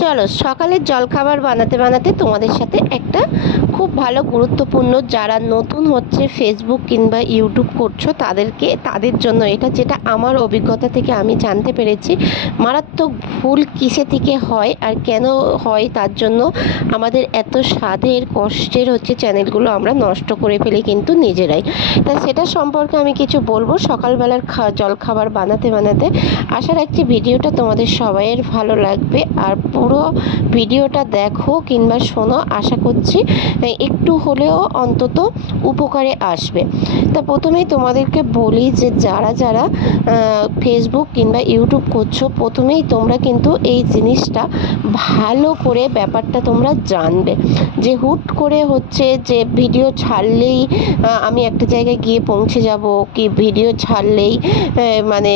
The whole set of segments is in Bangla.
চলো সকালের জলখাবার বানাতে বানাতে তোমাদের সাথে একটা খুব ভালো গুরুত্বপূর্ণ, যারা নতুন হচ্ছে ফেসবুক কিংবা ইউটিউব করছো তাদের জন্য এটা, যেটা আমার অভিজ্ঞতা থেকে আমি জানতে পেরেছি মারাত্মক ভুল কিসে থেকে হয় আর কেন হয়, তার জন্য আমাদের এত স্বাদের কষ্টের চ্যানেলগুলো আমরা নষ্ট করে ফেলি কিন্তু নিজেরাই। তা সেটা সম্পর্কে আমি কিছু বলবো সকালবেলার জলখাবার বানাতে বানাতে। আশা রাখছি ভিডিওটা তোমাদের সবাইয়ের ভালো লাগবে, আর পুরো ভিডিওটা দেখো কিংবা শোনো, আশা করছি একটু হলেও অন্তত উপকারে আসবে। তা প্রথমেই তোমাদেরকে বলি যে যারা যারা ফেসবুক কিংবা ইউটিউব করছো, প্রথমেই তোমরা কিন্তু এই জিনিসটা ভালো করে ব্যাপারটা তোমরা জানবে, যে হুট করে যে ভিডিও ছাড়লেই আমি একটা জায়গায় গিয়ে পৌঁছে যাব, কি ভিডিও ছাড়লেই মানে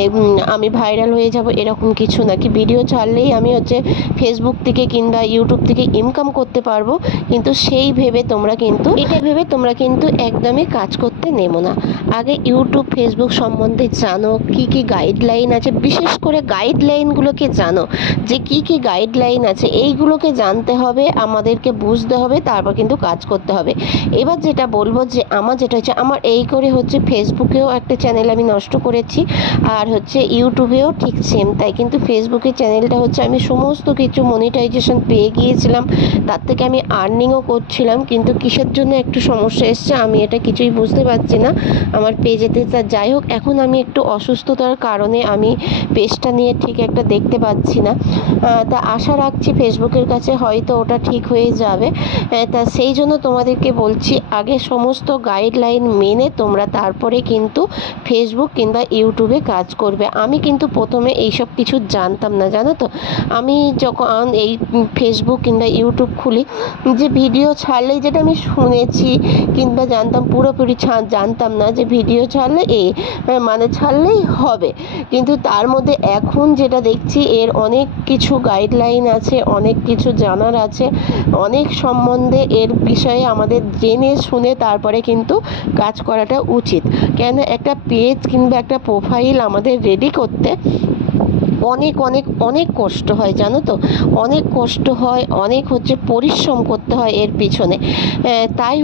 আমি ভাইরাল হয়ে যাব, এরকম কিছু না। কি ভিডিও ছাড়লেই আমি ফেসবুক থেকে কিংবা ইউটিউব থেকে ইনকাম করতে পারবো, কিন্তু এটা ভেবে তোমরা কিন্তু একদমই কাজ করতে নেমো না। আগে ইউটিউব ফেসবুক সম্বন্ধে জানো, কি কি গাইডলাইন আছে, বিশেষ করে গাইডলাইনগুলোকে জানো, যে কি কি গাইডলাইন আছে এইগুলোকে জানতে হবে, আমাদেরকে বুঝতে হবে, তারপর কিন্তু কাজ করতে হবে। এবার যেটা বলবো, যে আমার এই করে ফেসবুকেও একটা চ্যানেল আমি নষ্ট করেছি, আর ইউটিউবেও ঠিক সেম তাই। কিন্তু ফেসবুকের চ্যানেলটা আমি সমস্ত কিছু মনিটাইজেশন পেয়ে গিয়েছিলাম, তার থেকে আমি আর্নিংও করছিলাম, কিন্তু কিসের জন্য একটু সমস্যা এসছে আমি এটা কিছুই বুঝতে পারছি না আমার পেজেতে। তা যাই হোক, এখন আমি একটু অসুস্থতার কারণে আমি পেজটা নিয়ে ঠিক একটা দেখতে পাচ্ছি না। তা আশা রাখছি ফেসবুকের কাছে হয়তো ওটা ঠিক হয়ে যাবে। তা সেই জন্য তোমাদেরকে বলছি, আগে সমস্ত গাইডলাইন মেনে তোমরা তারপরে কিন্তু ফেসবুক কিংবা ইউটিউবে কাজ করবে। আমি কিন্তু প্রথমে এইসব কিছু জানতাম না, জানো তো। আমি যখন এই ফেসবুক কিংবা ইউটিউব খুলি, যে ভিডিও ছাড়লেই, যেটা আমি শুনেছি কিংবা জানতাম, পুরোপুরি জানতাম না যে ভিডিও ছাড়লে ছাড়লেই হবে। কিন্তু তার মধ্যে এখন যেটা দেখছি, এর অনেক কিছু গাইডলাইন আছে, অনেক কিছু জানার আছে, অনেক সম্বন্ধে এর বিষয়ে আমাদের জেনে শুনে তারপরে কিন্তু কাজ করাটা উচিত। কেন একটা পেজ কিংবা একটা প্রোফাইল আমাদের রেডি করতে অনেক অনেক অনেক কষ্ট হয়, জানো তো। অনেক কষ্ট হয়, অনেক পরিশ্রম করতে হয় এর পিছনে। তাই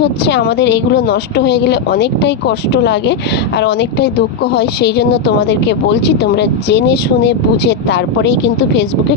আমাদের এগুলো নষ্ট হয়ে গেলে অনেকটাই কষ্ট লাগে আর অনেকটাই দুঃখ হয়। সেই জন্য তোমাদেরকে বলছি, তোমরা জেনে শুনে বুঝে তারপরেই কিন্তু ফেসবুকে